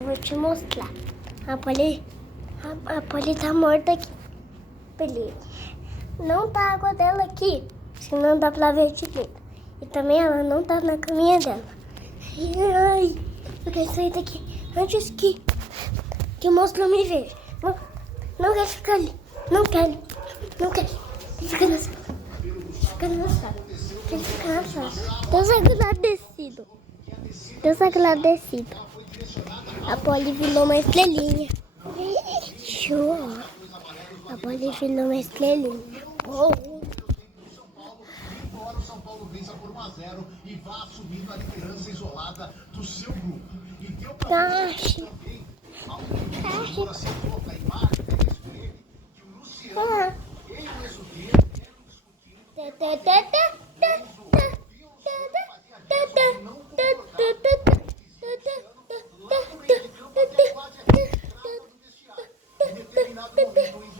Vou te mostrar. A Polly tá morta aqui. Polly. Não tá a água dela aqui, senão dá pra ver direito. E também ela não tá na caminha dela. Ai, eu quero sair daqui antes que o monstro não me veja. Não quero ficar ali. Não quero. Fica na sala. Quero ficar na sala. Deus agradecido. A Polly virou uma estrelinha. Show. A Polly virou uma estrelinha. Oh. O São Paulo vença por 1-0 e vá assumindo a liderança isolada do seu grupo. E deu pra ver também, ao que o Moura citou da imagem, que o Luciano, ele e o Exudeiro vieram discutindo. Em determinado momento,